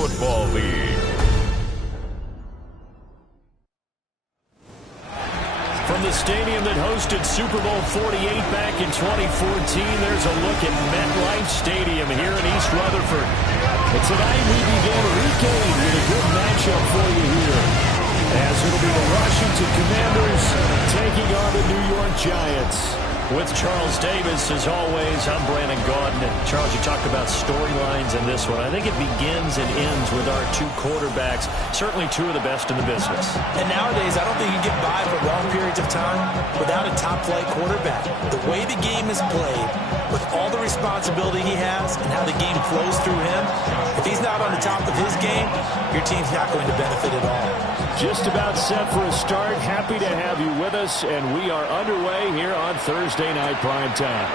Football League. From the stadium that hosted Super Bowl 48 back in 2014, there's a look at MetLife Stadium here in East Rutherford. And tonight we begin Week 8 with a good matchup for you here, as it'll be the Washington Commanders taking on the New York Giants. With Charles Davis, as always, I'm Brandon Gaudin. And Charles, you talked about storylines in this one. I think it begins and ends with our two quarterbacks, certainly two of the best in the business. And nowadays, I don't think you get by for long periods of time without a top-flight quarterback. The way the game is played, with all the responsibility he has and how the game flows through him, if he's not on the top of his game, your team's not going to benefit at all. Just about set for a start. Happy to have you with us, and we are underway here on Thursday Night Prime Time.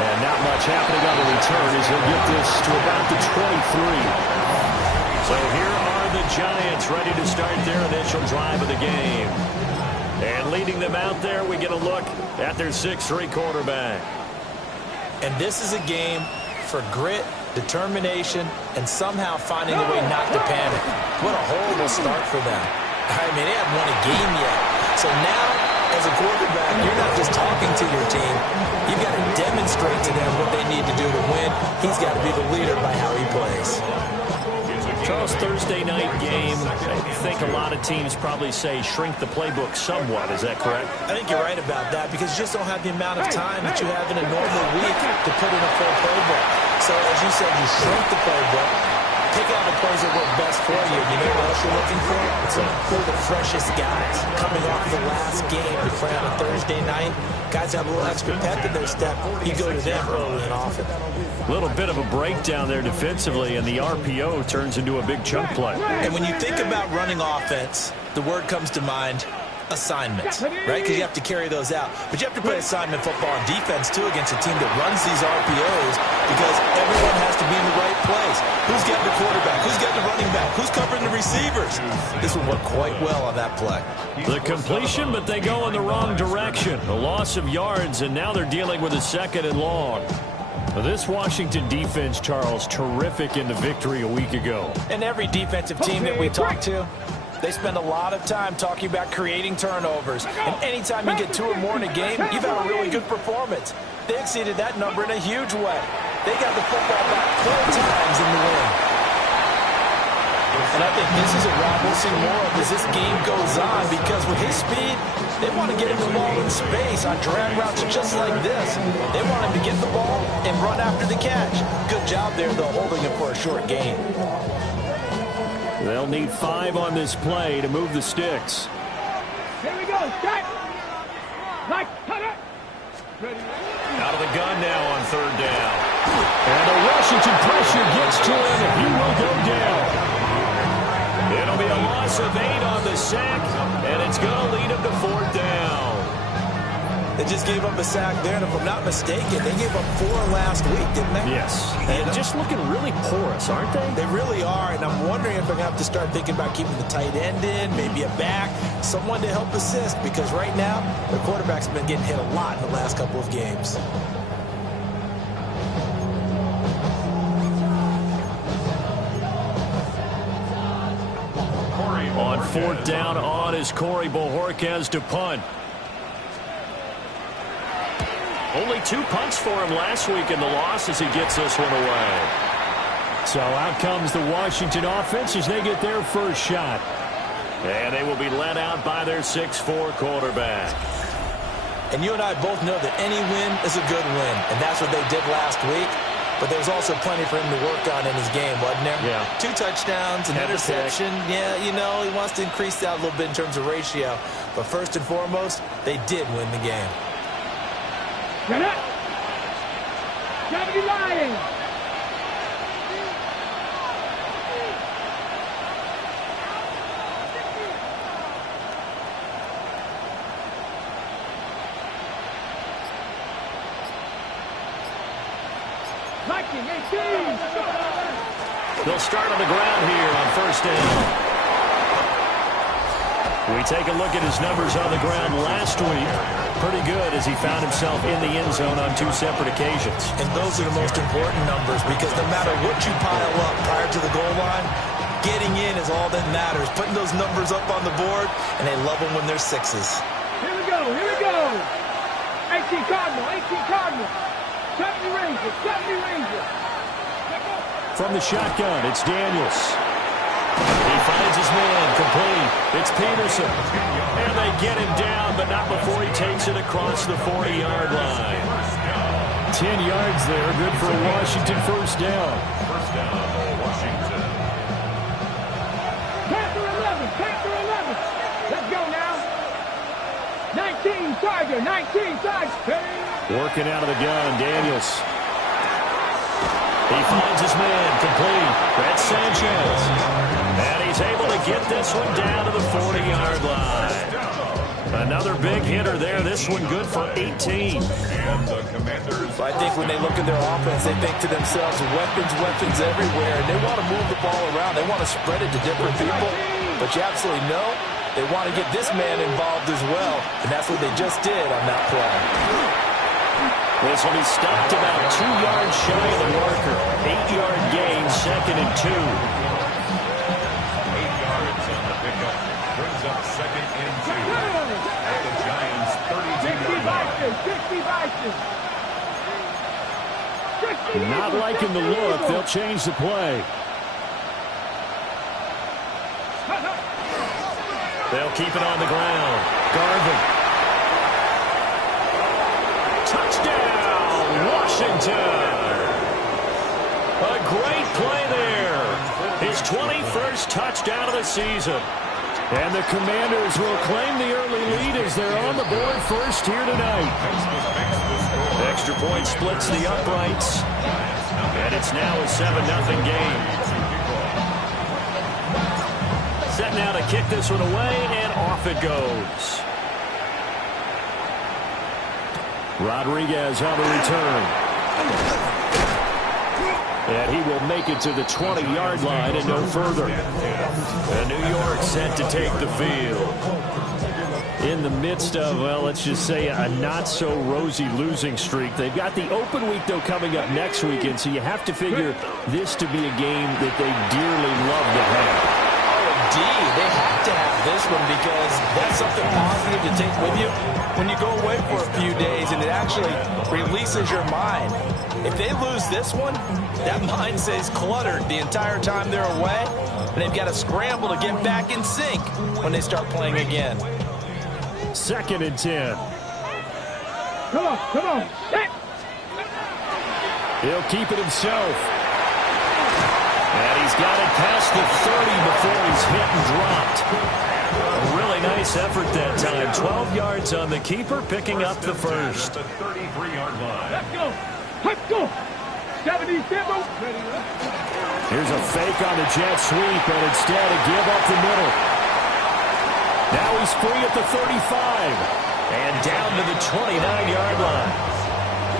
And not much happening on the return as he'll get this to about the 23. So here are the Giants ready to start their initial drive of the game. And leading them out there, we get a look at their 6'3" quarterback. And this is a game for grit, determination, and somehow finding a way not to panic. What a horrible start for them. I mean, they haven't won a game yet. So now, as a quarterback, you're not just talking to your team. You've got to demonstrate to them what they need to do to win. He's got to be the leader by how he plays. Charles, Thursday night game, I think a lot of teams probably say shrink the playbook somewhat. Is that correct? I think you're right about that because you just don't have the amount of time that you have in a normal week to put in a full playbook. So, as you said, you shrink the playbook, pick out the plays that work best for you. You know what else you're looking for? Who are the freshest guys coming off the last game to play on a Thursday night? Guys have a little extra pep in their step. You go to them early and often. A little bit of a breakdown there defensively, and the RPO turns into a big chunk play. And when you think about running offense, the word comes to mind, assignments, right? Because you have to carry those out. But you have to play assignment football on defense, too, against a team that runs these RPOs because everyone has to be in the right place. Who's getting the quarterback? Who's getting the running back? Who's covering the receivers? This will work quite well on that play. The completion, but they go in the wrong direction. A loss of yards, and now they're dealing with a 2nd and long. This Washington defense, Charles, terrific in the victory a week ago. And every defensive team that we talk to, they spend a lot of time talking about creating turnovers. And anytime you get 2 or more in a game, you've had a really good performance. They exceeded that number in a huge way. They got the football back 4 times in the win. And I think this is a route we'll see more of as this game goes on because with his speed, they want to get him the ball in space on drag routes just like this. They want him to get the ball and run after the catch. Good job there, though, holding him for a short gain. They'll need 5 on this play to move the sticks. Here we go. Start. Mike, cut it. Out of the gun now on 3rd down. And the Washington pressure gets to him, and he will go down. It'll be a loss of 8 on the sack, and it's going to lead him to 4th down. They just gave up a sack there, and if I'm not mistaken, they gave up 4 last week, didn't they? Yes. And just looking really porous, aren't they? They really are, and I'm wondering if they're going to have to start thinking about keeping the tight end in, maybe a back, someone to help assist, because right now, the quarterback's been getting hit a lot in the last couple of games. On 4th down, on is Corey Bojorquez to punt. Only 2 punts for him last week in the loss as he gets this one away. So out comes the Washington offense as they get their first shot. And they will be led out by their 6'4" quarterback. And you and I both know that any win is a good win, and that's what they did last week. But there's also plenty for him to work on in his game, wasn't there? Yeah. 2 touchdowns, an interception. Yeah, you know, he wants to increase that a little bit in terms of ratio. But first and foremost, they did win the game. Get up. Gravity line. They'll start on the ground here on 1st down. We take a look at his numbers on the ground last week. Pretty good as he found himself in the end zone on 2 separate occasions. And those are the most important numbers because no matter what you pile up prior to the goal line, getting in is all that matters. Putting those numbers up on the board, and they love them when they're 6s. Here we go, here we go. 18 Cardinal, 18 Cardinal. 70 Rangers, 70 Rangers. From the shotgun, it's Daniels. He finds his man, complete. It's Peterson. And they get him down, but not before he takes it across the 40-yard line. 10 yards there, good for a Washington first down. First down, Washington. Panther 11, Panther 11. Let's go now. 19 Tiger, 19 Tiger. Working out of the gun, Daniels. He finds his man, complete. That's Sanchez. And he's able to get this one down to the 40-yard line. Another big hitter there. This one good for 18. And the Commanders. So I think when they look at their offense, they think to themselves, weapons, weapons everywhere. And they want to move the ball around. They want to spread it to different people. But you absolutely know they want to get this man involved as well. And that's what they just did on that play. This will be stopped about 2 yards shy of the marker. 8-yard gain, 2nd and 2. 8 yards on the pickup. Brings up 2nd and 2. At the Giants' 32-yard line. Not liking the look. They'll change the play. They'll keep it on the ground. Garvin. Touchdown, Washington. A great play there. His 21st touchdown of the season. And the Commanders will claim the early lead as they're on the board first here tonight. Extra point splits the uprights. And it's now a 7-0 game. Set now to kick this one away, and off it goes. Rodriguez on the return. And he will make it to the 20-yard line and no further. And New York set to take the field. In the midst of, well, let's just say a not-so-rosy losing streak. They've got the open week, though, coming up next weekend, so you have to figure this to be a game that they dearly love to have. They have to have this one because that's something positive to take with you when you go away for a few days, and it actually releases your mind. If they lose this one, that mind stays cluttered the entire time they're away, and they've got to scramble to get back in sync when they start playing again. 2nd and 10. Come on, come on. He'll keep it himself. And he's got it past the 30 before he's hit and dropped. A really nice effort that time. 12 yards on the keeper, picking up the first. The 33-yard line. Let's go. Let's go. 77. Here's a fake on the jet sweep, and instead a give up the middle. Now he's free at the 35. And down to the 29-yard line.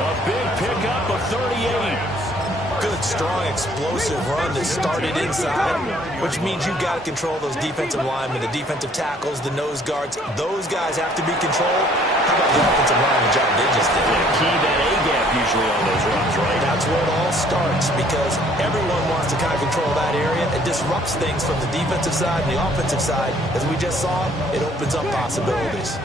A big pickup of 38. Good, strong, explosive run that started inside, which means you've got to control those defensive linemen, the defensive tackles, the nose guards. Those guys have to be controlled. How about the offensive lineman job they just did? Yeah, key that A-gap usually on those runs, right? That's where it all starts because everyone wants to kind of control that area. It disrupts things from the defensive side and the offensive side. As we just saw, it opens up possibilities.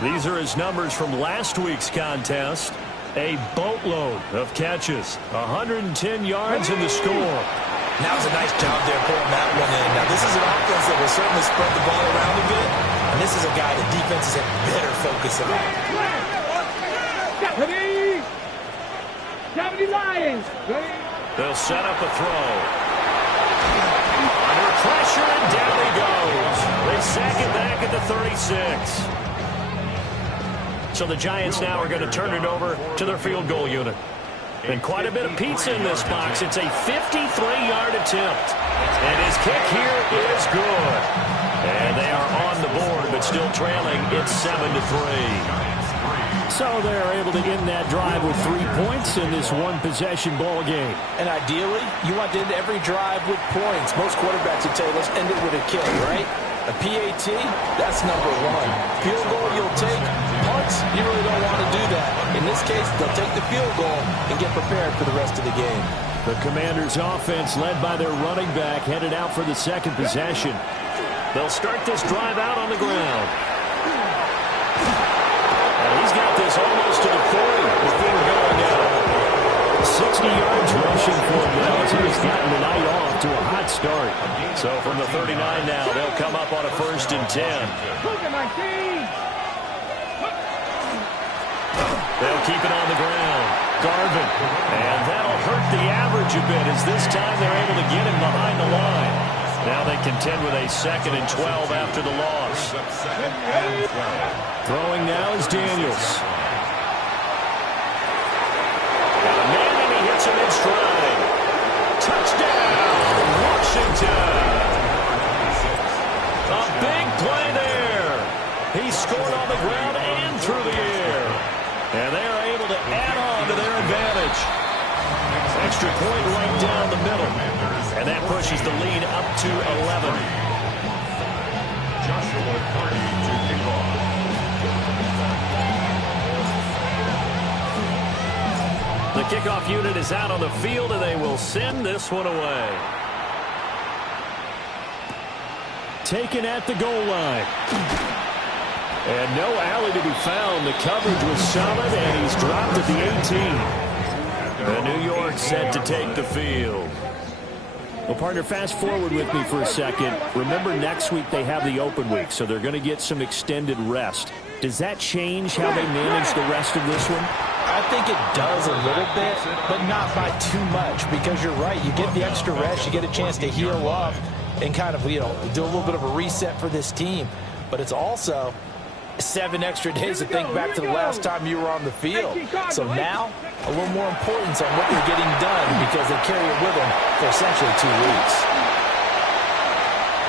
These are his numbers from last week's contest. A boatload of catches, 110 yards in the score. That was a nice job there putting that one in. Now, this is an offense that will certainly spread the ball around a bit, and this is a guy that defenses had better focus on. 70 Lions. They'll set up a throw. Under pressure, and down he goes. They sack it back at the 36. So the Giants now are going to turn it over to their field goal unit. And quite a bit of pizza in this box. It's a 53-yard attempt. And his kick here is good. And they are on the board, but still trailing. It's 7-3. So they're able to end that drive with 3 points in this one-possession ball game. And ideally, you want to end every drive with points. Most quarterbacks would say, let's end it with a kick, right? A PAT, that's number one. Field goal you'll take. Punts, you really don't want to do that. In this case, they'll take the field goal and get prepared for the rest of the game. The Commanders' offense, led by their running back, headed out for the second possession. They'll start this drive out on the ground. And he's got this almost to the 40 before going out. 60 yards rushing for him now as he has gotten the night off to a hot start. So from the 39 now, they'll come up on a 1st and 10. They'll keep it on the ground. Garvin. And that'll hurt the average a bit as this time they're able to get him behind the line. Now they contend with a 2nd and 12 after the loss. Throwing now is Daniels. Got a man and he hits him in stride. Touchdown, Washington. A big play there. He scored on the ground and through the air. And they are able to add on to their advantage. Extra point right down the middle. And that pushes the lead up to 11. Joshua Purdy to kick off. The kickoff unit is out on the field, and they will send this one away. Taken at the goal line. And no alley to be found. The coverage was solid, and he's dropped at the 18. And New York set to take the field. Well, partner, fast forward with me for a second. Remember, next week they have the open week, so they're going to get some extended rest. Does that change how they manage the rest of this one? I think it does a little bit, but not by too much, because you're right. You get the extra rest. You get a chance to heal up and kind of, do a little bit of a reset for this team. But it's also 7 extra days to think back to the last time you were on the field. So now, a little more importance on what they're getting done because they carry it with them for essentially 2 weeks.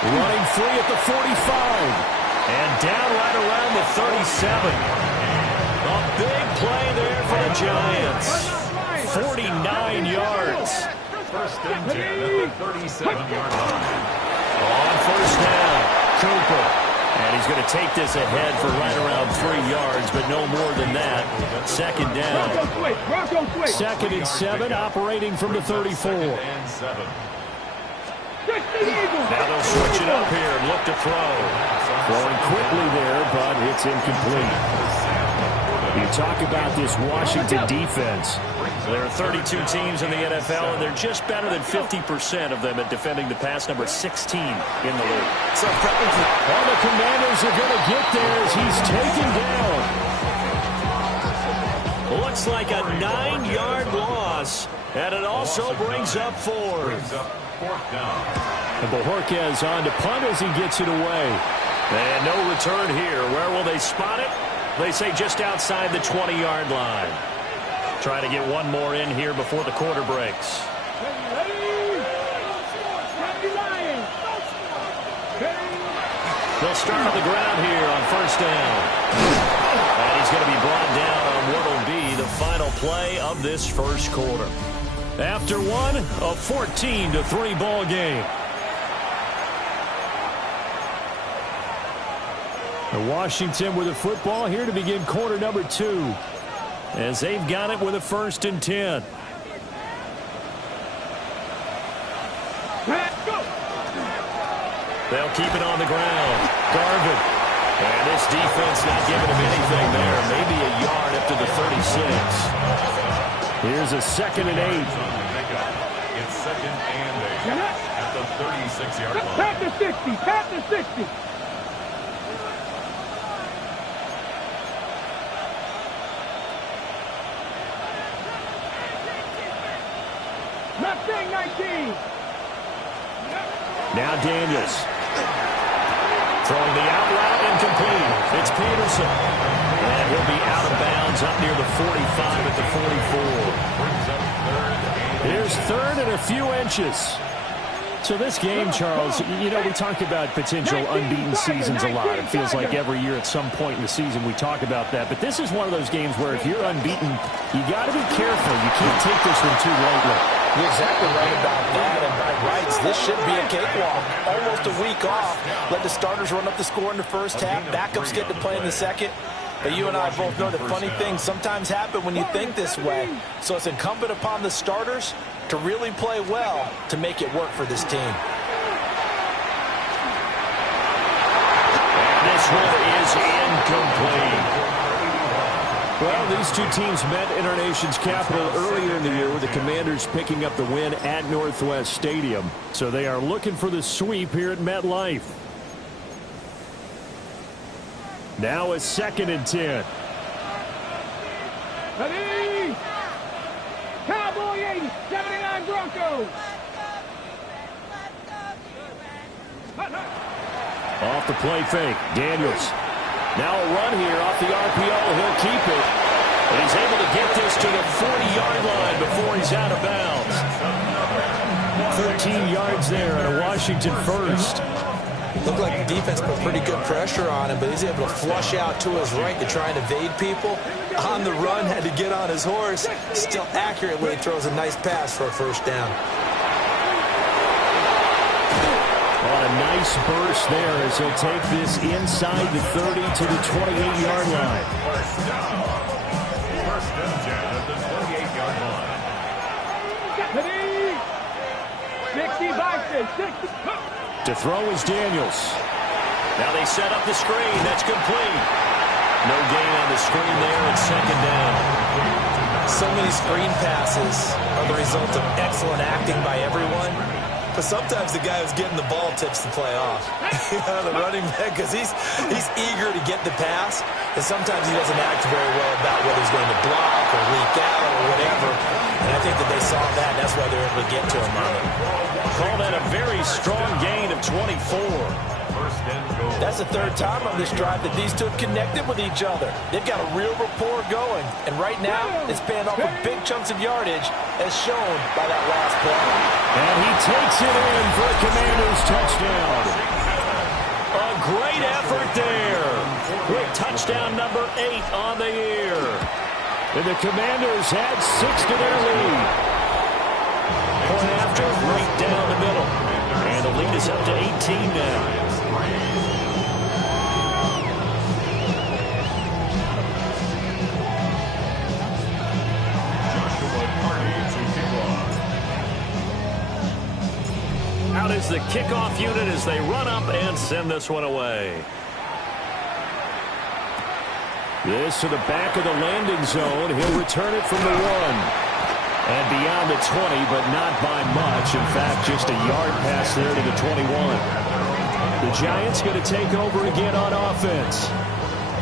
Running free at the 45. And down right around the 37. A big play there for the Giants. 49 yards. 1st and 10 at the 37-yard line. On 1st down, Cooper. And he's going to take this ahead for right around 3 yards, but no more than that. 2nd down. 2nd and 7, operating from the 34. Now they'll switch it up here and look to throw. Throwing quickly there, but it's incomplete. You talk about this Washington defense. There are 32 teams in the NFL, and they're just better than 50% of them at defending the pass, number 16 in the league. So all the Commanders are going to get there as he's taken down. Looks like a 9-yard loss, and it also brings up 4th. 4th down. And Bojorquez on to punt as he gets it away. And no return here. Where will they spot it? They say just outside the 20-yard line. Trying to get one more in here before the quarter breaks. They'll start on the ground here on 1st down. And he's going to be brought down on what will be the final play of this 1st quarter. After one, a 14-3 ball game. And Washington with the football here to begin quarter number 2. As they've got it with a 1st and 10. They'll keep it on the ground. Garvin. And this defense not giving him anything there. Maybe a yard up to the 36. Here's a 2nd and 8. It's 2nd and 8 at the 36-yard line. Pat the 60. Pat the 60. Mustang 19. Now Daniels. Throwing the out route incomplete. It's Peterson. And he'll be out of bounds up near the 45 at the 44. Here's 3rd and a few inches. So this game, Charles, you know, we talk about potential unbeaten seasons a lot. It feels like every year at some point in the season we talk about that. But this is one of those games where if you're unbeaten, you got to be careful. You can't take this one too lightly. You're exactly right about that. And by rights, this should be a cakewalk. Almost a week off. Let the starters run up the score in the first half. Backups get to play in the second. But you and I both know that funny things sometimes happen when you think this way. So it's incumbent upon the starters to really play well to make it work for this team. And this one is incomplete. Well, these two teams met in our nation's capital earlier in the year with the Commanders picking up the win at Northwest Stadium. So they are looking for the sweep here at MetLife. Now a 2nd and 10. Ready? Cowboy 80, 79 Broncos. Off the play fake, Daniels. Now a run here off the RPO. He'll keep it. And he's able to get this to the 40-yard line before he's out of bounds. 13 yards there on a Washington first. Looked like the defense put pretty good pressure on him, but he's able to flush out to his right to try and evade people. On the run, had to get on his horse. Still accurately throws a nice pass for a first down. On a nice burst there as he'll take this inside the 30 to the 28-yard line. First and 10 at the 28-yard line. Ready? 60 by 60. To throw is Daniels. Now they set up the screen. That's complete. No gain on the screen there. It's 2nd down. So many screen passes are the result of excellent acting by everyone. But sometimes the guy who's getting the ball tips the play off. The running back, because he's eager to get the pass. And sometimes he doesn't act very well about whether he's going to block or leak out or whatever. And I think that they saw that, and that's why they're able to get to him on it. Call that a very strong gain of 24. That's the 3rd time on this drive that these two have connected with each other. They've got a real rapport going. And right now, it's paying off with big chunks of yardage, as shown by that last play. And he takes it in for a Commanders touchdown. A great effort there. With touchdown number 8 on the year. And the Commanders had 6 to their lead. Point after, right down the middle. And the lead is up to 18 now. Out is the kickoff unit as they run up and send this one away. This to the back of the landing zone. He'll return it from the 1. And beyond the 20, but not by much. In fact, just a yard pass there to the 21. The Giants going to take over again on offense.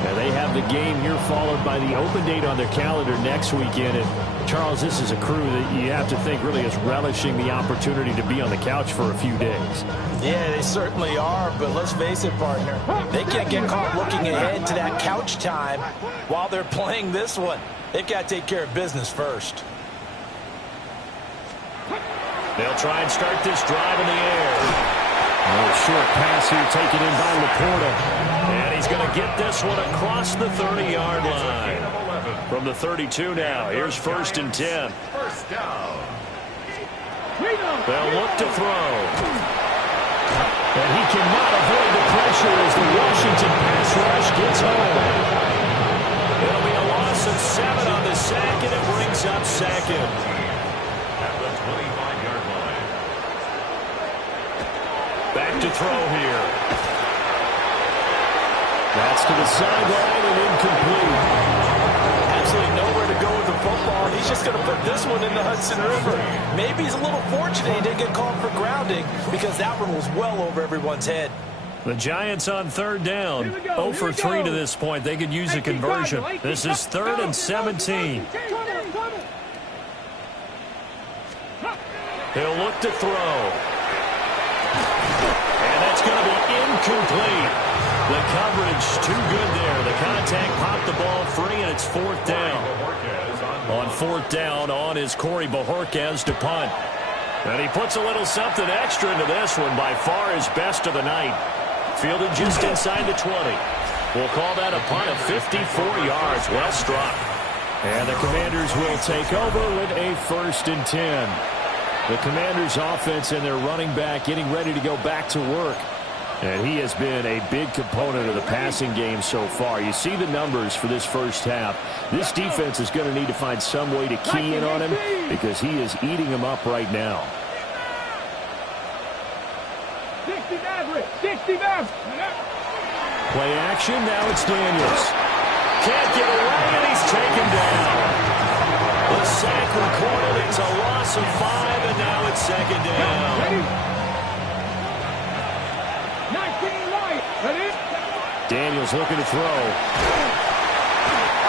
Now they have the game here followed by the open date on their calendar next weekend. And Charles, this is a crew that you have to think really is relishing the opportunity to be on the couch for a few days. Yeah, they certainly are, but let's face it, partner. They can't get caught looking ahead to that couch time while they're playing this one. They've got to take care of business first. They'll try and start this drive in the air. A short pass here taken in by Laporta. And he's going to get this one across the 30-yard line. From the 32 now, here's 1st and 10. First down. They'll look to throw. And he cannot avoid the pressure as the Washington pass rush gets home. It'll be a loss of 7 on the sack, and it brings up 2nd. Back to throw here. That's to the sideline and incomplete. Absolutely nowhere to go with the football. He's just going to put this one in the Hudson River. Maybe he's a little fortunate he didn't get called for grounding because that one was well over everyone's head. The Giants on 3rd down. 0 for 3 to this point. They could use a conversion. This is 3rd and 17. He'll look to throw. And that's going to be incomplete. The coverage too good there. The contact popped the ball free, and it's 4th down. On 4th down, on is Corey Bojorquez to punt. And he puts a little something extra into this one. By far his best of the night. Fielded just inside the 20. We'll call that a punt of 54 yards. Well struck. And the Commanders will take over with a 1st and 10. The Commanders' offense and their running back getting ready to go back to work. And he has been a big component of the passing game so far. You see the numbers for this first half. This defense is going to need to find some way to key in on him because he is eating them up right now. 60 Maverick. 60 Maverick. Play action. Now it's Daniels. Can't get away, and he's taken down. The sack recorded. It's a loss of 5, and now it's 2nd down. Daniels looking to throw.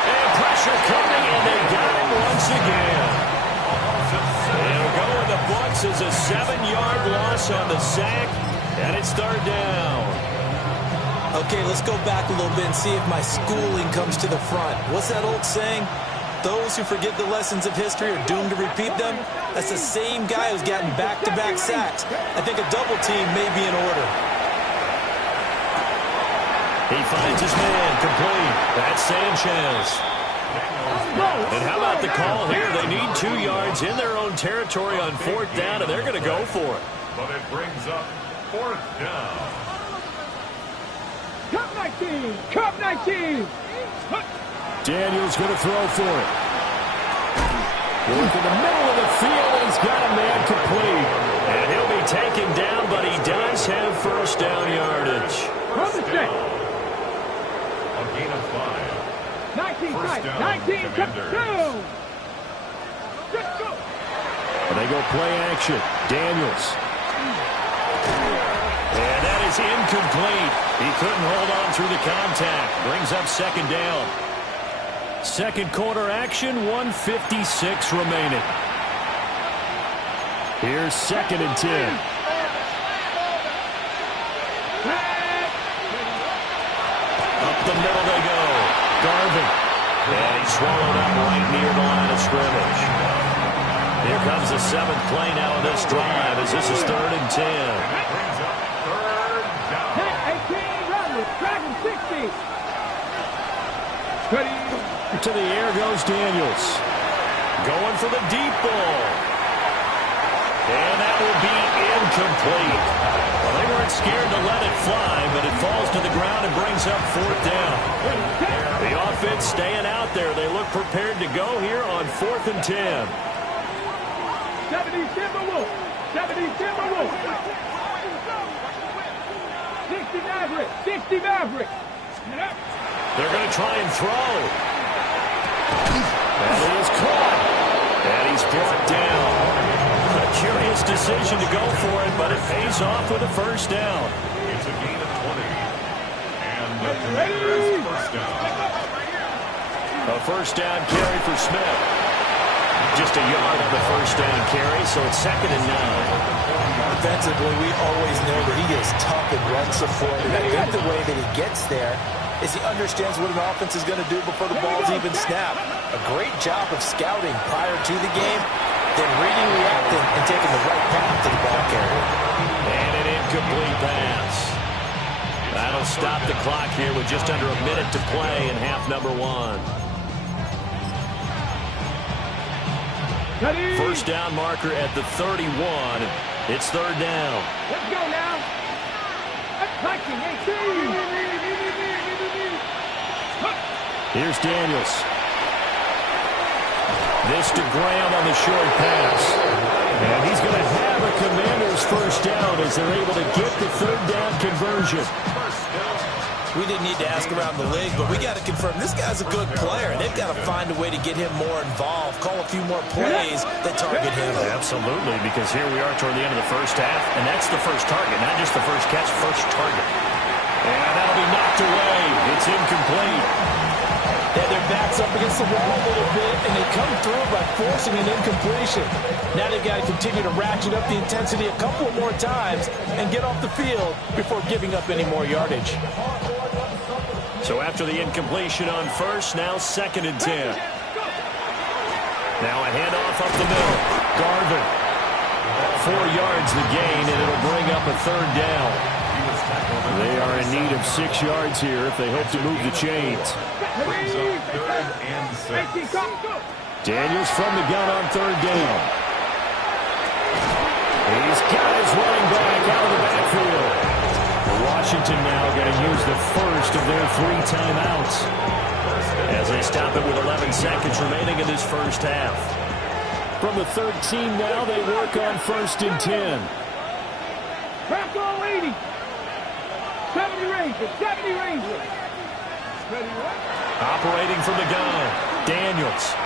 And pressure coming, and they got him once again. It'll go in the books as a 7-yard loss on the sack, and it's 3rd down. Okay, let's go back a little bit and see if my schooling comes to the front. What's that old saying? Those who forget the lessons of history are doomed to repeat them. That's the same guy who's gotten back-to-back sacks. I think a double team may be in order. He finds his man complete. That's Sanchez. And how about the call here? They need 2 yards in their own territory on 4th down, and they're going to go for it. But it brings up 4th down. Cup 19. Cup 19. Daniels going to throw for it. Work in the middle of the field, and he's got a man complete. And he'll be taken down, but he does have 1st down yardage. First down. A gain of 5. 19 First down, 19 Commanders. 2. And they go play action. Daniels. And that is incomplete. He couldn't hold on through the contact. Brings up 2nd down. 2nd quarter action, 1:56 remaining. Here's 2nd and 10. Up the middle they go. Garvin. And he's swallowed up right near the line of scrimmage. Here comes the 7th play now of this drive as this is 3rd and 10. That brings up 3rd down. 18 Dragon 60. To the air goes Daniels. Going for the deep ball. And that will be incomplete. Well, they weren't scared to let it fly, but it falls to the ground and brings up 4th down. The offense staying out there. They look prepared to go here on 4th and 10. 70 Timberwolves. 70 Timberwolves. 60 Maverick. 60 Maverick. They're going to try and throw. And he is caught. And he's brought down. A curious decision to go for it, but it pays off with a 1st down. It's a gain of 20. And the Commanders' 1st down. A 1st down carry for Smith. Just a yard on the 1st down carry, so it's 2nd and 9. Defensively, we always know that he is tough and run support. And I think the way that he gets there is he understands what an offense is going to do before the ball's even snapped. A great job of scouting prior to the game, then reading, reacting, and taking the right path to the ball carrier. And an incomplete pass. That'll stop the clock here with just under a minute to play in half number 1. 1st down marker at the 31. It's 3rd down. Let's go now. Attacking 18. Here's Daniels. This to Graham on the short pass. And he's going to have a Commander's 1st down as they're able to get the 3rd down conversion. We didn't need to ask around the league, but we got to confirm this guy's a good player, and they've got to find a way to get him more involved, call a few more plays that target him. Absolutely, because here we are toward the end of the 1st half, and that's the first target, not just the first catch, first target. And that'll be knocked away. It's incomplete. Yeah, their back's up against the wall a little bit, and they come through by forcing an incompletion. Now they've got to continue to ratchet up the intensity a couple more times and get off the field before giving up any more yardage. So after the incompletion on 1st, now 2nd and 10. Now a handoff up the middle. Garvin. 4 yards the gain, and it'll bring up a third down. They are in need of 6 yards here if they hope to move the chains. Brings up 3rd and 6. Daniels from the gun on 3rd down. He's got his running back out of the backfield. Washington now going to use the first of their 3 timeouts as they stop it with 11 seconds remaining in this first half. From the 13 now, they work on 1st and 10. Back on 80. 70 Rangers. 70 Rangers. Operating from the gun, Daniels.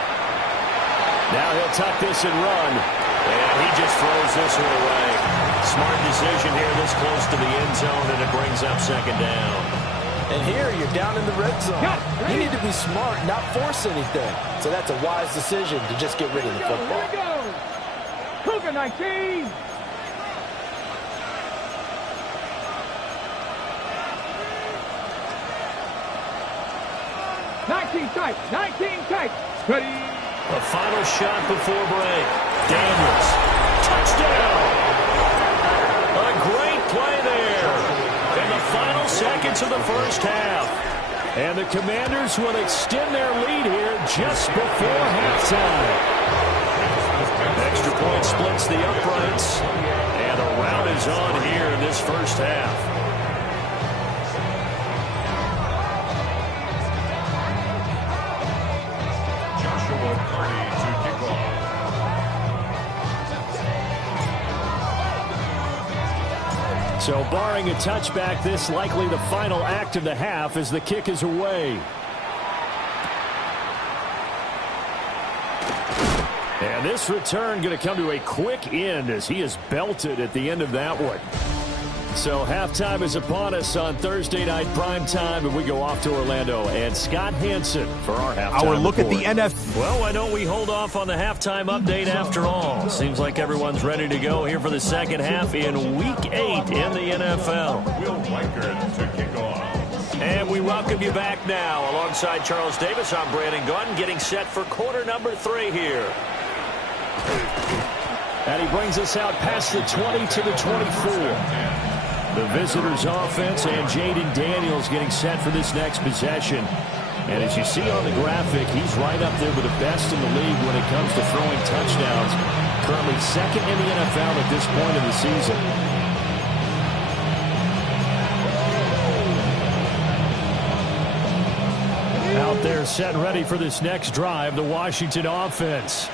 Now he'll tuck this and run. And he just throws this one away. Smart decision here this close to the end zone, and it brings up 2nd down. And here you're down in the red zone. You need to be smart, not force anything. So that's a wise decision to just get rid of the football. Here we go. Cougar 19. Tight. 19 tight. Ready. A final shot before break. Daniels. Touchdown. A great play there. In the final seconds of the first half. And the Commanders will extend their lead here just before halftime. Extra point splits the uprights. And the rout is on here in this first half. So barring a touchback, this likely the final act of the half as the kick is away. And this return going to come to a quick end as he is belted at the end of that one. So halftime is upon us on Thursday night prime time, and we go off to Orlando. And Scott Hansen for our halftime Our look report. at the NFL. Well, I know we hold off on the halftime update after all. Seems like everyone's ready to go here for the second half in Week 8 in the NFL. Will Reichert to kick off. And we welcome you back now. Alongside Charles Davis, I'm Brandon Gunn, getting set for quarter number 3 here. And he brings us out past the 20 to the 24. The visitors' offense and Jaden Daniels getting set for this next possession. And as you see on the graphic, he's right up there with the best in the league when it comes to throwing touchdowns. Currently 2nd in the NFL at this point in the season. Out there set and ready for this next drive, the Washington offense.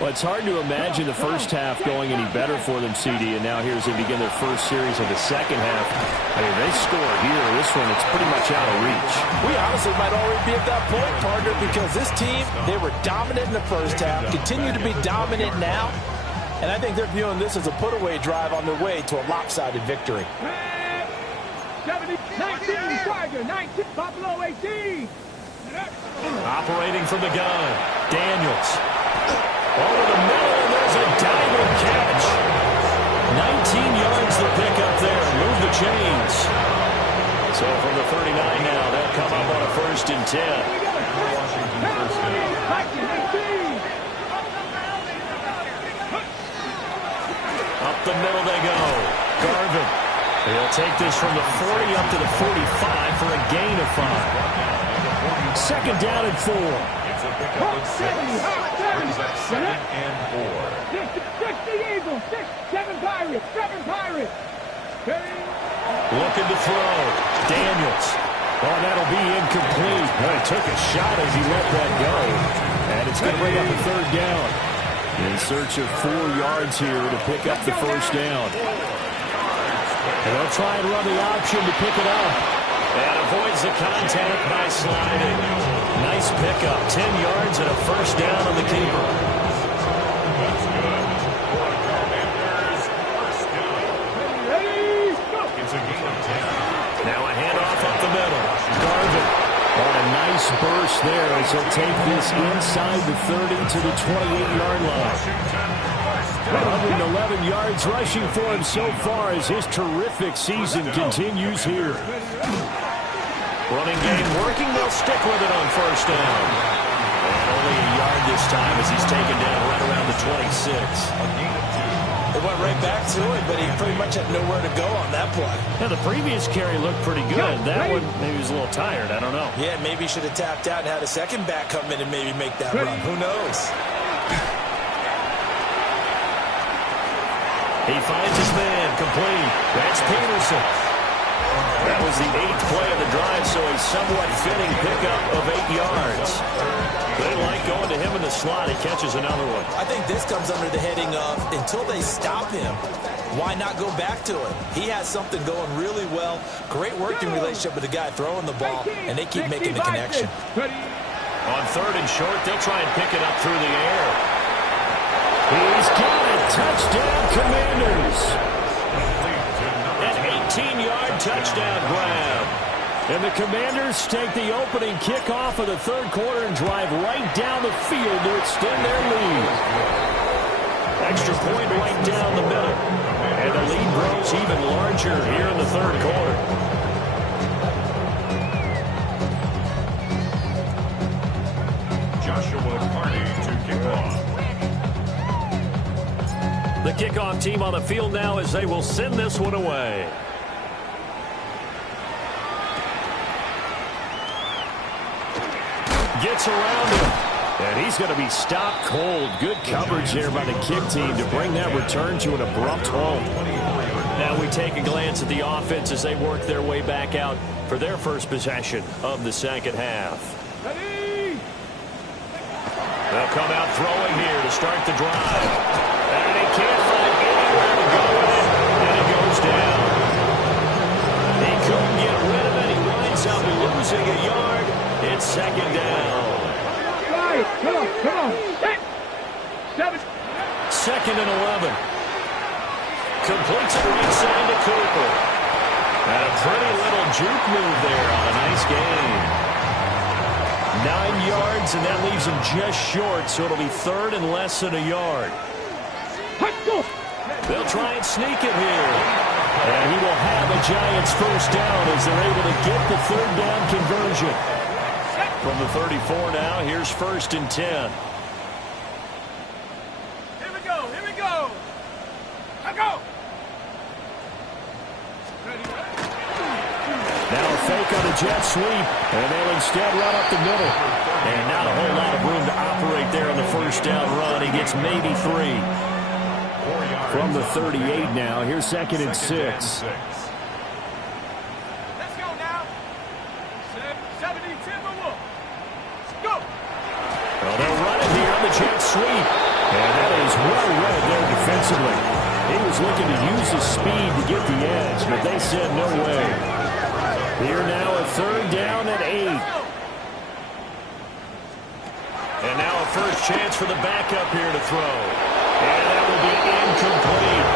Well, it's hard to imagine the first half going any better for them, CD, and now here's they begin their first series of the second half. I mean, they score here. This one, it's pretty much out of reach. We honestly might already be at that point, partner, because this team, they were dominant in the first half, continue to be dominant now, and I think they're viewing this as a put-away drive on their way to a lopsided victory. 70, 19, Tiger, 19, Buffalo 18. Operating from the gun, Daniels. Over the middle, and there's a diamond catch. 19 yards the pickup there. Move the chains. So from the 39 now, they'll come up on a 1st and 10. Up the middle they go. Garvin. He'll take this from the 40 up to the 45 for a gain of 5. 2nd down and 4. It's a pickup of 6. Brings up 2nd and 4. 6 the Eagles, 7 Pirates, 7 Pirates. Looking to throw. Daniels. Oh, that'll be incomplete. Well, he took a shot as he let that go. And it's going to bring up a 3rd down. In search of 4 yards here to pick up the 1st down. And they'll try and run the option to pick it up. And avoids the contact by sliding. Nice pickup. 10 yards and a 1st down on the keeper. That's good. For the Commanders, 1st down. It's a gain of 10. Now a handoff up the middle. Garvin. On a nice burst there as he'll take this inside the 30 to the 28-yard line. 111 yards rushing for him so far as his terrific season continues here. Running game working. They'll stick with it on 1st down. And only a yard this time as he's taken down right around the 26. A gain of 2. It went right back to it, but he pretty much had nowhere to go on that play. Yeah, the previous carry looked pretty good. That one, maybe he was a little tired. I don't know. Yeah, maybe he should have tapped out and had a second back come in and maybe make that run. Who knows? He finds his man, complete. That's Peterson. That was the 8th play of the drive, so a somewhat fitting pickup of 8 yards. They like going to him in the slot. He catches another one. I think this comes under the heading of, until they stop him, why not go back to it? He has something going really well. Great working relationship with the guy throwing the ball, and they keep making the connection. On 3rd and short, they'll try and pick it up through the air. He's got it. Touchdown, Commanders. An 18-yard touchdown grab. And the Commanders take the opening kickoff of the 3rd quarter and drive right down the field to extend their lead. Extra point right down the middle. And the lead grows even larger here in the 3rd quarter. Joshua Carney to kick off. The kickoff team on the field now as they will send this one away. Gets around him. And he's going to be stopped cold. Good coverage there by the kick team to bring that return to an abrupt halt. Now we take a glance at the offense as they work their way back out for their first possession of the second half. They'll come out throwing here to start the drive. And he can't find anywhere to go with it. And it goes down. He couldn't get rid of it. He winds up losing a yard. It's 2nd down. Come on. 7. 2nd and 11. Completes it right side to Cooper. And a pretty little juke move there on a nice game. 9 yards, and that leaves him just short, so it'll be 3rd and less than a yard. They'll try and sneak it here. And he will have a Giants first down as they're able to get the 3rd down conversion. From the 34 now, here's 1st and 10. Here we go. I go. Now a fake on a jet sweep, and they'll instead run up the middle. And not a whole lot of room to operate there on the first down run. He gets maybe 3. From the 38 now, here's 2nd and 6. Let's go now. 70 Timberwolves. Go. Well, they'll run it here on the jet sweep. And that is well read there defensively. He was looking to use his speed to get the edge, but they said no way. Here now a 3rd down and 8. And now a first chance for the backup here to throw. And that will be incomplete.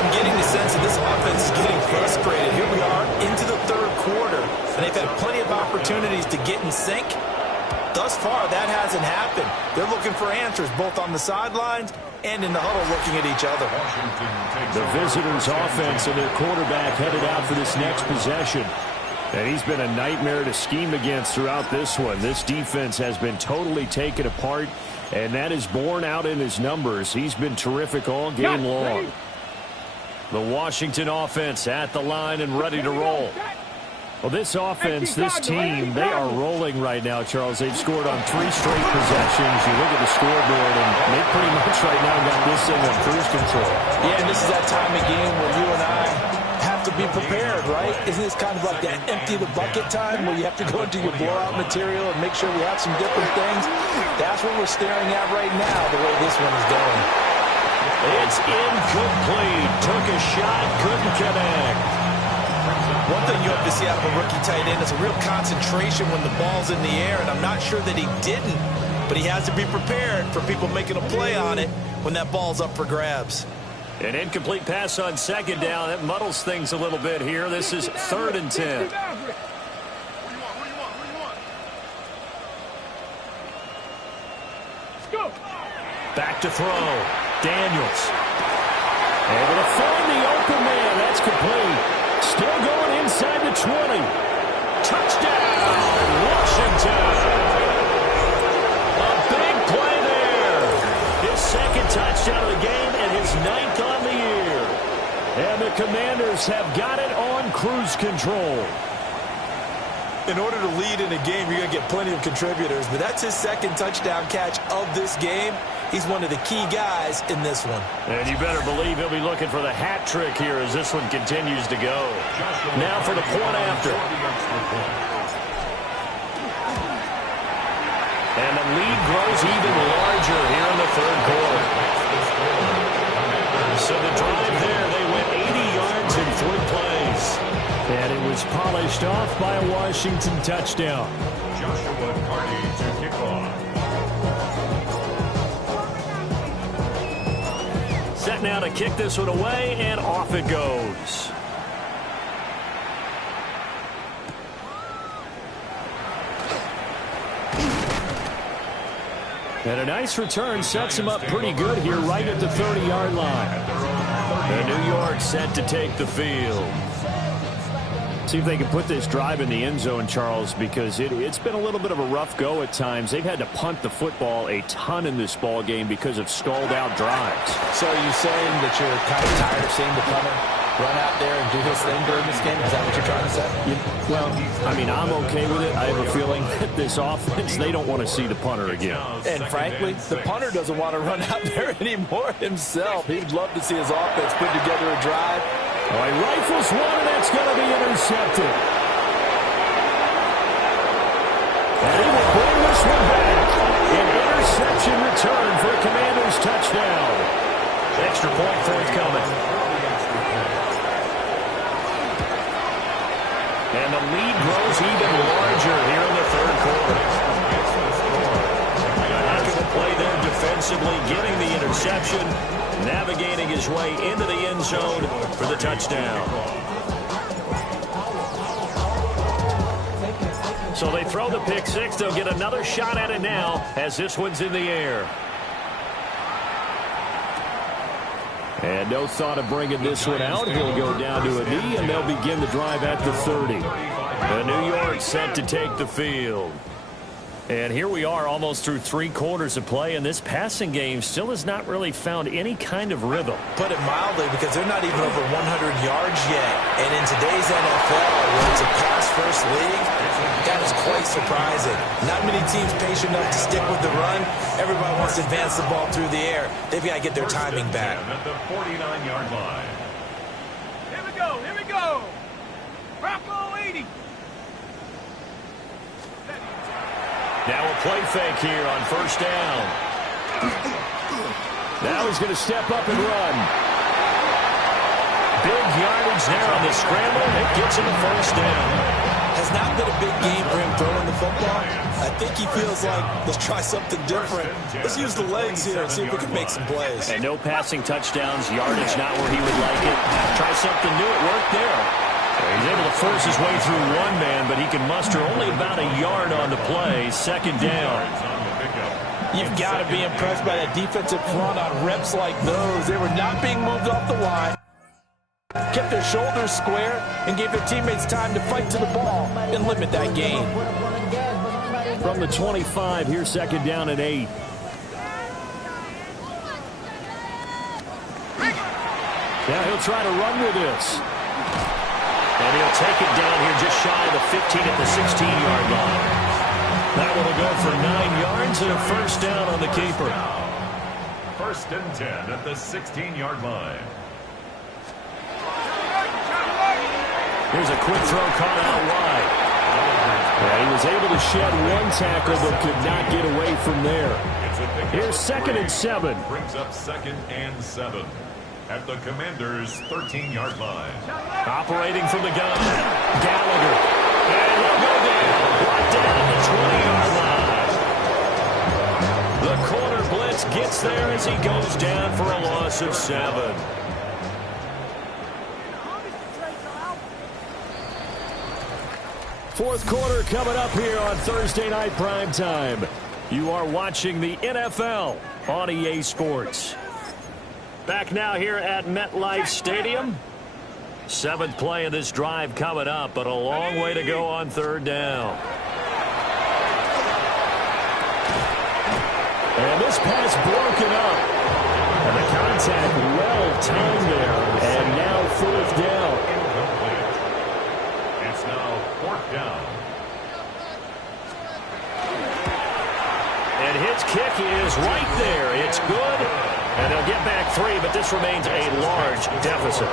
I'm getting the sense that this offense is getting frustrated. Here we are into the 3rd quarter, and they've had plenty of opportunities to get in sync. Thus far, that hasn't happened. They're looking for answers both on the sidelines and in the huddle looking at each other. The visitors' offense and their quarterback headed out for this next possession. And he's been a nightmare to scheme against throughout this one. This defense has been totally taken apart, and that is borne out in his numbers. He's been terrific all game long. The Washington offense at the line and ready to roll. Well, this offense, this team, they are rolling right now, Charles. They've scored on 3 straight possessions. You look at the scoreboard, and they pretty much right now got this thing on cruise control. Yeah, and this is that time of game where you and I have to be prepared, right? Isn't this kind of like that empty the bucket time where you have to go into your blowout material and make sure we have some different things? That's what we're staring at right now, the way this one is going. It's incomplete. Took a shot, couldn't connect. One thing you have to see out of a rookie tight end is a real concentration when the ball's in the air, and I'm not sure that he didn't, but he has to be prepared for people making a play on it when that ball's up for grabs. An incomplete pass on 2nd down. That muddles things a little bit here. This is 3rd and 10. Back to throw. Daniels. Able to find the open man. That's complete. Still going inside the 20. Touchdown, Washington. A big play there. His second touchdown of the game and his 9th on the year. And the Commanders have got it on cruise control. In order to lead in a game, you're going to get plenty of contributors, but that's his second touchdown catch of this game. He's one of the key guys in this one. And you better believe he'll be looking for the hat trick here as this one continues to go. Now for the point after. And the lead grows even larger here in the third quarter. So the drive there, they went 80 yards in 3 plays. And it was polished off by a Washington touchdown. Joshua Carney to kick off. Set now to kick this one away, and off it goes. And a nice return sets him up pretty good here right at the 30-yard line. And New York set to take the field. See if they can put this drive in the end zone, Charles, because it's been a little bit of a rough go at times. They've had to punt the football a ton in this ball game because of stalled-out drives. So are you saying that you're kind of tired of seeing the punter run out there and do his thing during this game? Is that what you're trying to say? Well, I mean, I'm okay with it. I have a feeling that this offense, they don't want to see the punter again. And frankly, the punter doesn't want to run out there anymore himself. He'd love to see his offense put together a drive. Oh, he rifles one, and that's going to be intercepted. And he will bring this one back. An interception return for a Commanders touchdown. Extra point forthcoming. And the lead grows even larger here in the third quarter. A heck of a play there defensively, getting the interception, navigating his way into the end zone for the touchdown. So they throw the pick six. They'll get another shot at it now as this one's in the air. And no thought of bringing this one out. He'll go down to a knee, and they'll begin the drive at the 30. And New York set to take the field. And here we are almost through 3 quarters of play, and this passing game still has not really found any kind of rhythm. Put it mildly, because they're not even over 100 yards yet. And in today's NFL, where it's a pass-first league, that is quite surprising. Not many teams patient enough to stick with the run. Everybody wants to advance the ball through the air. They've got to get their timing back. At the 49-yard line. Here we go, here we go. Bronco 80. Now a play fake here on first down. Now he's going to step up and run. Big yardage there on the scramble. It gets him a first down. Has not been a big game for him throwing the football. I think he feels like, let's try something different. Let's use the legs here and see if we can make some plays. And no passing touchdowns, yardage not where he would like it. Try something new, it worked there. He's able to force his way through one man, but he can muster only about a yard on the play. Second down. You've got to be impressed by that defensive front on reps like those. They were not being moved off the line. Kept their shoulders square and gave their teammates time to fight to the ball and limit that gain. From the 25, here's second down and 8. Now he'll try to run with this. And he'll take it down here just shy of the 15 at the 16-yard line. That one will go for 9 yards and a first down on the keeper. First and 10 at the 16-yard line. Here's a quick throw caught out wide. Yeah, he was able to shed one tackle but could not get away from there. Here's second and 7. Brings up second and 7 at the Commanders' 13-yard line. Operating from the gun, Gallagher. And he'll go down. Brought down at the 20-yard line. The corner blitz gets there as he goes down for a loss of 7. Fourth quarter coming up here on Thursday Night Primetime. You are watching the NFL on EA Sports. Back now here at MetLife Stadium. 7th play of this drive coming up, but a long way to go on third down. And this pass broken up. attack well timed there. And now 4th down. It's now 4th down. And his kick is right there. It's good. And they'll get back 3, but this remains a large deficit.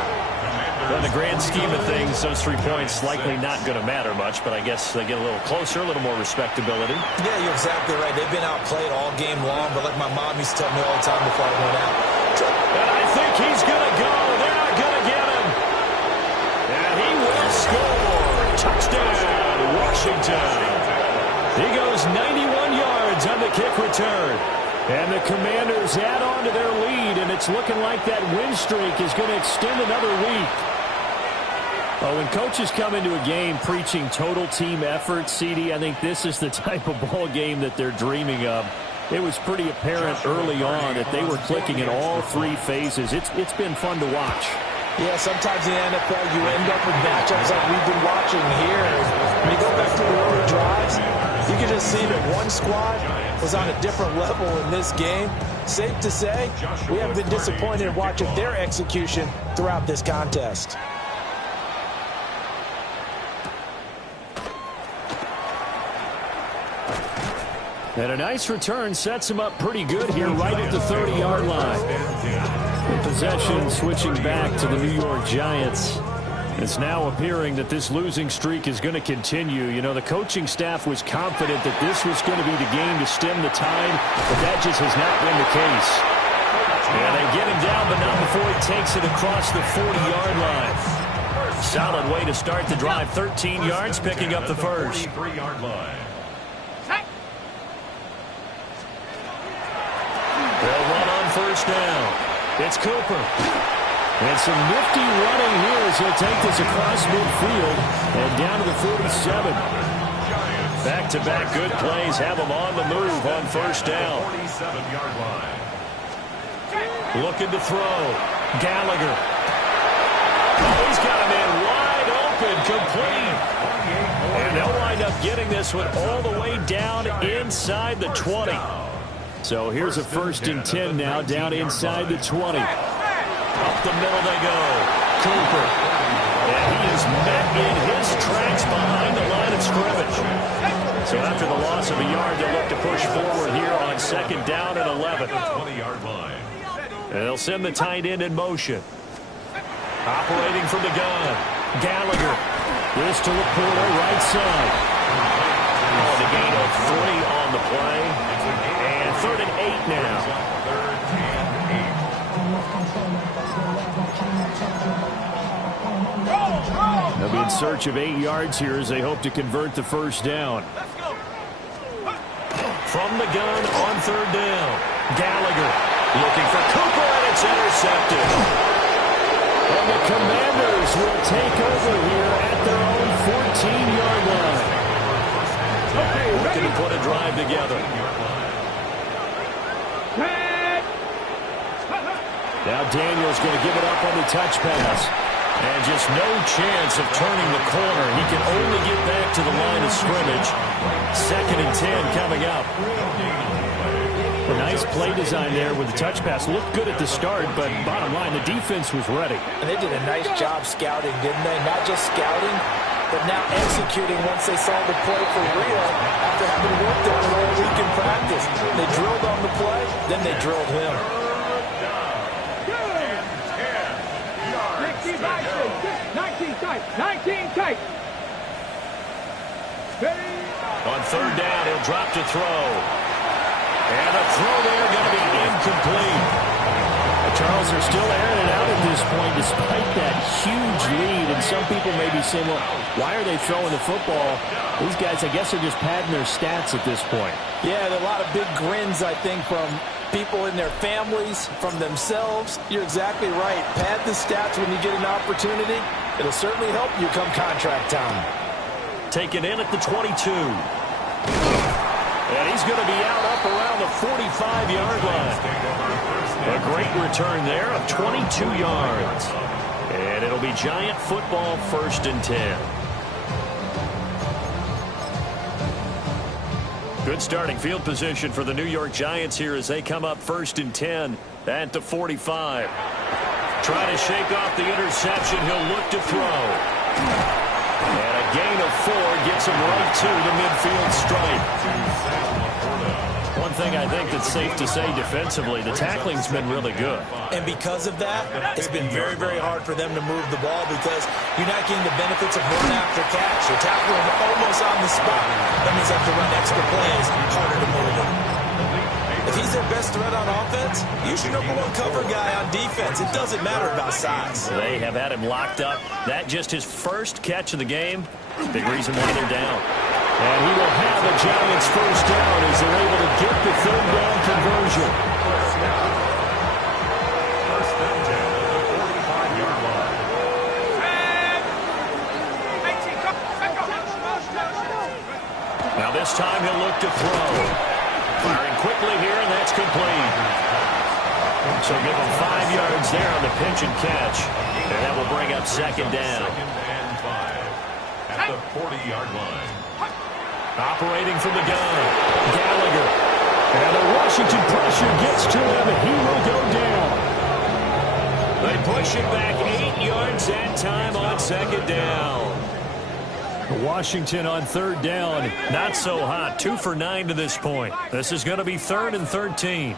Well, in the grand scheme of things, those 3 points likely not going to matter much, but I guess they get a little closer, a little more respectability. Yeah, you're exactly right. They've been outplayed all game long, but like my mom used to tell me all the time before I went out. And I think he's going to go. They're not going to get him. And he will score. Touchdown, Washington. He goes 91 yards on the kick return. And the Commanders add on to their lead, and it's looking like that win streak is going to extend another week. Well, when coaches come into a game preaching total team effort, CD, I think this is the type of ball game that they're dreaming of. It was pretty apparent early on that they were clicking in all 3 phases. It's been fun to watch. Yeah, sometimes in the NFL you end up with matchups like we've been watching here. When you go back to the early drives, you can just see that one squad was on a different level in this game. Safe to say, we have been disappointed in watching their execution throughout this contest. And a nice return sets him up pretty good here right at the 30-yard line. The possession switching back to the New York Giants. It's now appearing that this losing streak is going to continue. You know, the coaching staff was confident that this was going to be the game to stem the tide, but that just has not been the case. And they get him down, but not before he takes it across the 40-yard line. Solid way to start the drive. 13 yards, picking up the first. 43-yard line. They'll run on first down. It's Cooper. And some nifty running here as he'll take this across midfield and down to the 47. Back-to-back good plays have him on the move on first down. 47-yard line. Looking to throw. Gallagher. Oh, he's got him in wide open, complete. And they'll wind up getting this one all the way down inside the 20. So here's a 1st and 10 now, down inside the 20. Up the middle they go. Cooper. And he is met in his tracks behind the line of scrimmage. So after the loss of a yard, they'll look to push forward here on 2nd down and 11. 20-yard line. And they'll send the tight end in motion. Operating from the gun. Gallagher. This to Laporta, right side. Oh, the gain of 3 on the play. And 3rd and 8 now. They'll be in search of 8 yards here as they hope to convert the first down. From the gun on 3rd down. Gallagher looking for Cooper, and it's intercepted. And the Commanders will take over here at their own 14-yard line. Looking to put a drive together. Now Daniel's going to give it up on the touch pass. And just no chance of turning the corner. He can only get back to the line of scrimmage. 2nd and 10 coming up. A nice play design there with the touch pass. Looked good at the start, but bottom line, the defense was ready. And they did a nice job scouting, didn't they? Not just scouting, but now executing once they saw the play for real after having worked on it all week in practice. They drilled on the play, then they drilled him. 19 tight. On 3rd down, he'll drop to throw. And a throw there going to be incomplete. Charles, are still airing it out at this point despite that huge lead. And some people may be saying, well, why are they throwing the football? These guys, I guess, are just padding their stats at this point. Yeah, there are a lot of big grins, I think, from people in their families, from themselves. You're exactly right. Pad the stats when you get an opportunity. It'll certainly help you come contract time. Taken in at the 22. And he's going to be out up around the 45-yard line. A great return there of 22 yards. And it'll be Giant football 1st and 10. Good starting field position for the New York Giants here as they come up 1st and 10 at the 45. Trying to shake off the interception. He'll look to throw. And a gain of 4 gets him right to the midfield stripe. One thing I think that's safe to say defensively, the tackling's been really good. And because of that, it's been very, very hard for them to move the ball because you're not getting the benefits of run after catch. You're tackling almost on the spot. That means they have to run extra plays, harder to move them. If he's their best threat on offense, use your #1 cover guy on defense. It doesn't matter about size. They have had him locked up. That just his first catch of the game. Big reason why they're down. And he will have the Giants first down as they're able to get the 3rd down conversion. First and 10 at the 45-yard line. Now this time he'll look to throw. Firing quickly here, and that's complete. So give him 5 yards there on the pitch and catch. And that will bring up 2nd down. 2nd and 5 at the 40-yard line. Operating from the gun, Gallagher. And the Washington pressure gets to him, and he will go down. They push it back 8 yards that time on 2nd down. Washington on 3rd down. Not so hot. 2 for 9 to this point. This is going to be 3rd and 13.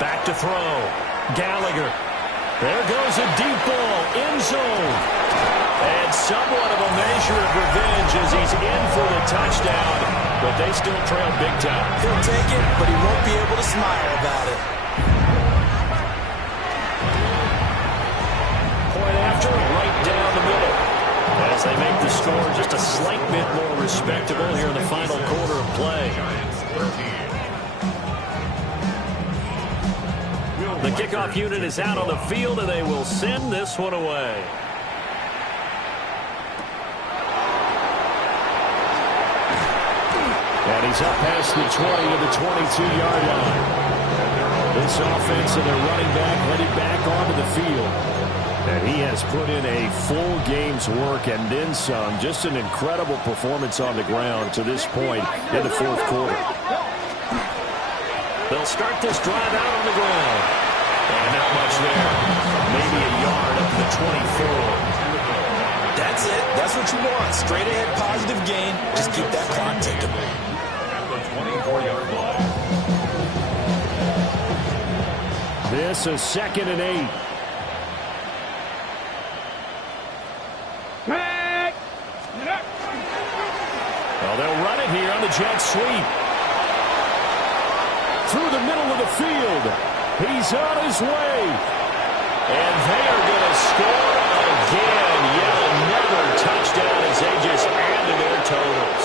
Back to throw. Gallagher. There goes a deep ball. End zone. And somewhat of a measure of revenge as he's in for the touchdown. But they still trail big time. He'll take it, but he won't be able to smile about it. Point after, right down the middle. As they make the score just a slight bit more respectable here in the final quarter of play. The kickoff unit is out on the field, and they will send this one away. And he's up past the 20 to the 22-yard line. This offense and their running back headed back onto the field. And he has put in a full game's work and then some. Just an incredible performance on the ground to this point in the 4th quarter. They'll start this drive out on the ground. And not much there. Maybe a yard up to the 24. That's it. That's what you want. Straight ahead positive gain. Just keep that clock ticking. At the 24-yard line. This is 2nd and 8. Well, they'll run it here on the jet sweep. Through the middle of the field. He's on his way. And they are going to score again. Yet another touchdown as they just add to their totals.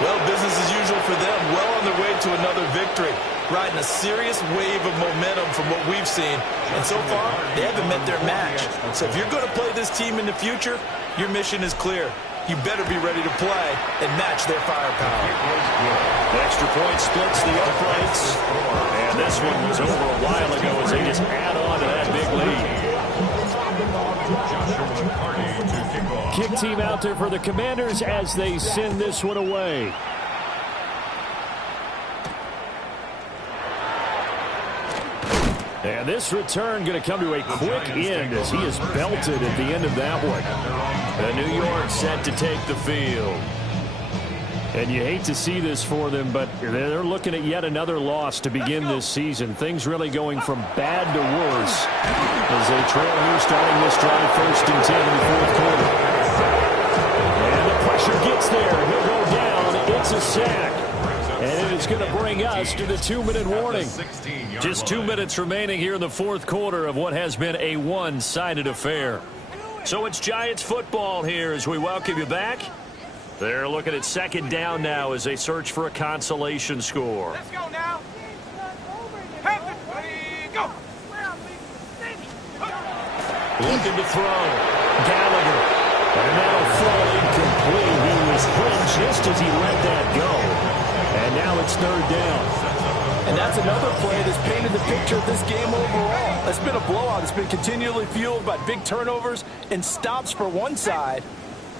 Well, business as usual for them. Well on their way to another victory. Riding a serious wave of momentum from what we've seen. And so far, they haven't met their match. So if you're going to play this team in the future, your mission is clear. You better be ready to play and match their firepower. The extra point splits the uprights. And this one was over a while ago as they just add on to that big lead. Kick team out there for the Commanders as they send this one away. And this return going to come to a quick end as he is belted at the end of that one. The New York set to take the field. And you hate to see this for them, but they're looking at yet another loss to begin this season. Things really going from bad to worse as they trail here starting this drive 1st and 10 in the 4th quarter. And the pressure gets there. He'll go down. It's a sack. And it's going to bring us to the 2-minute warning. Just 2 minutes remaining here in the 4th quarter of what has been a one-sided affair. So it's Giants football here as we welcome you back. They're looking at 2nd down now as they search for a consolation score. Let's go now. Go. Looking to throw. Gallagher. And that'll fall incomplete. He was hit just as he let that go. And now it's 3rd down. And that's another play that's painted the picture of this game overall. It's been a blowout. It's been continually fueled by big turnovers and stops for one side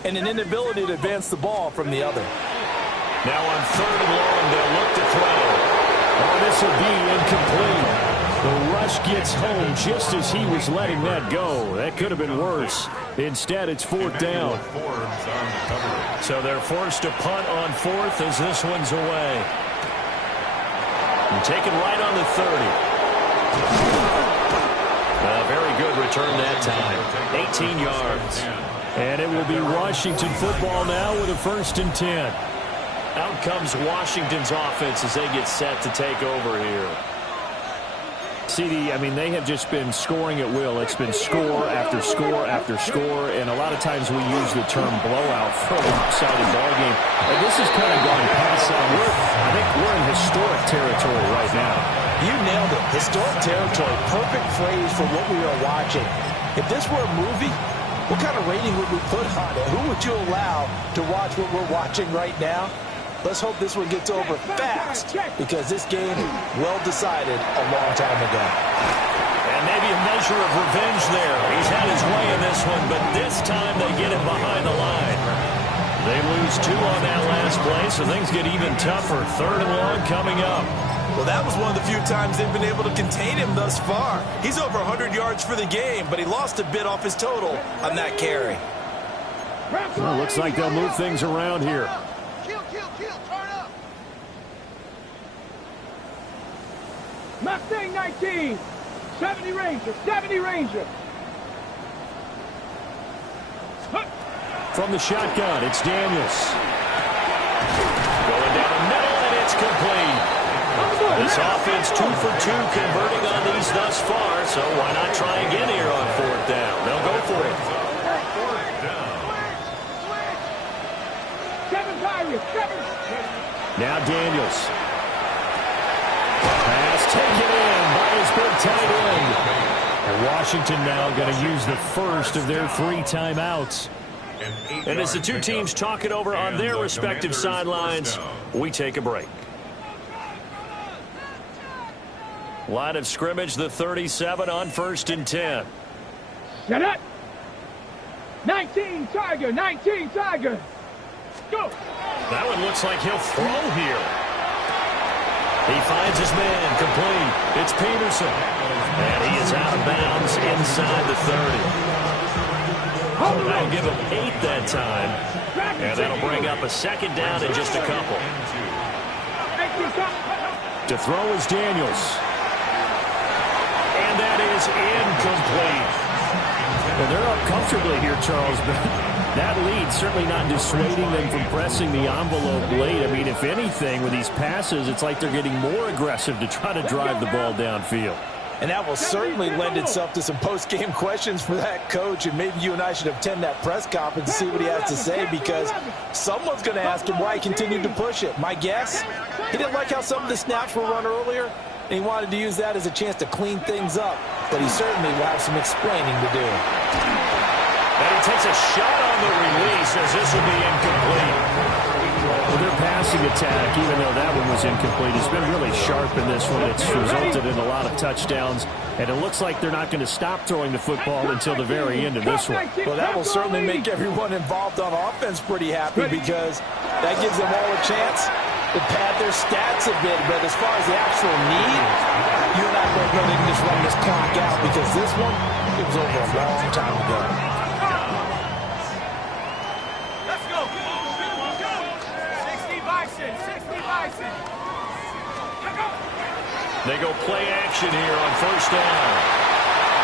and an inability to advance the ball from the other. Now on 3rd and long, they'll look to throw. Oh, this will be incomplete. The rush gets home just as he was letting that go. That could have been worse. Instead, it's 4th down. So they're forced to punt on 4th as this one's away. And taken right on the 30. A very good return that time. 18 yards. And it will be Washington football now with a 1st and 10. Out comes Washington's offense as they get set to take over here. CD, I mean, they have just been scoring at will. It's been score after score after score, and a lot of times we use the term blowout for a one-sided ball game. And this has kind of gone past that. I think we're in historic territory right now. You nailed it. Historic territory. Perfect phrase for what we are watching. If this were a movie, what kind of rating would we put on it? Who would you allow to watch what we're watching right now? Let's hope this one gets over fast, because this game well decided a long time ago. And maybe a measure of revenge there. He's had his way in this one, but this time they get it behind the line. They lose 2 on that last play, so things get even tougher. 3rd and long coming up. Well, that was one of the few times they've been able to contain him thus far. He's over 100 yards for the game, but he lost a bit off his total on that carry. Well, looks like they'll move things around here. Turn up. Mustang 19. 70 Ranger. 70 Ranger. From the shotgun, it's Daniels. Going down the middle, and it's complete. This offense 2 for 2 converting on these thus far, so why not try again here on 4th down? They'll go for it. Now Daniels. Pass taken in by his big tight end. And Washington now going to use the first of their 3 timeouts. And as the two teams talk it over on their respective sidelines, we take a break. Line of scrimmage, the 37 on 1st and 10. Set up. 19 Tiger. 19 Tiger. Go. That one looks like he'll throw here. He finds his man, complete. It's Peterson. And he is out of bounds inside the 30. That'll give him 8 that time. And that'll bring up a 2nd down in just a couple. To throw is Daniels. And that is incomplete. Well, they're up comfortably here, Charles, but that lead certainly not dissuading them from pressing the envelope late. I mean, if anything, with these passes, it's like they're getting more aggressive to try to drive the ball downfield. And that will certainly lend itself to some post-game questions for that coach, and maybe you and I should attend that press conference and see what he has to say, because someone's going to ask him why he continued to push it. My guess, he didn't like how some of the snaps were run earlier, and he wanted to use that as a chance to clean things up, but he certainly will have some explaining to do. And he takes a shot on the release as this will be incomplete. Well, their passing attack, even though that one was incomplete, has been really sharp in this one. It's resulted in a lot of touchdowns, and it looks like they're not going to stop throwing the football until the very end of this one. Well, that will certainly make everyone involved on offense pretty happy, because that gives them all a chance to pad their stats a bit. But as far as the actual need, you and I both know they can just run this clock out, because this one, it was over a long time ago. They go play action here on 1st down.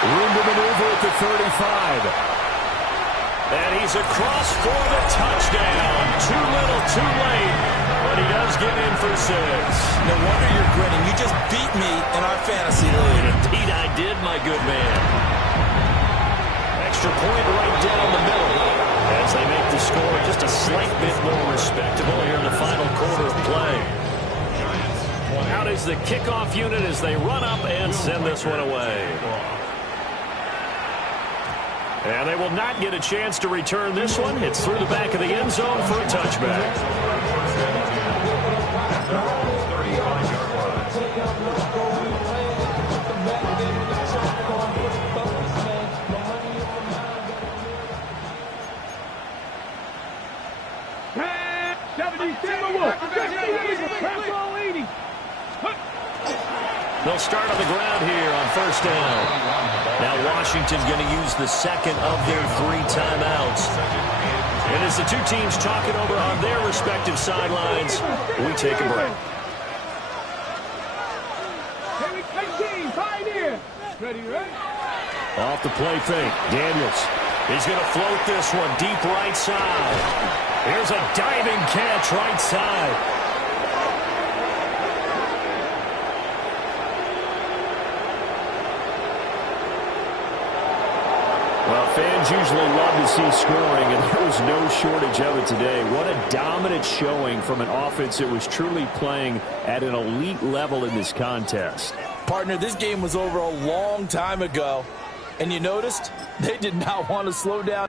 Room to maneuver at the 35. And he's across for the touchdown. Too little, too late. But he does get in for 6. No wonder you're grinning. You just beat me in our fantasy league. Indeed I did, my good man. Extra point right down the middle. As they make the score just a slight bit more respectable here in the final quarter of play. Out is the kickoff unit as they run up and send this one away. And they will not get a chance to return this one. It's through the back of the end zone for a touchback. They'll start on the ground here on first down. Now Washington's going to use the second of their 3 timeouts. And as the two teams talk it over on their respective sidelines, we take a break. Off the play fake. Daniels. He's going to float this one deep right side. Here's a diving catch right side. Well, fans usually love to see scoring, and there was no shortage of it today. What a dominant showing from an offense that was truly playing at an elite level in this contest. Partner, this game was over a long time ago, and you noticed they did not want to slow down.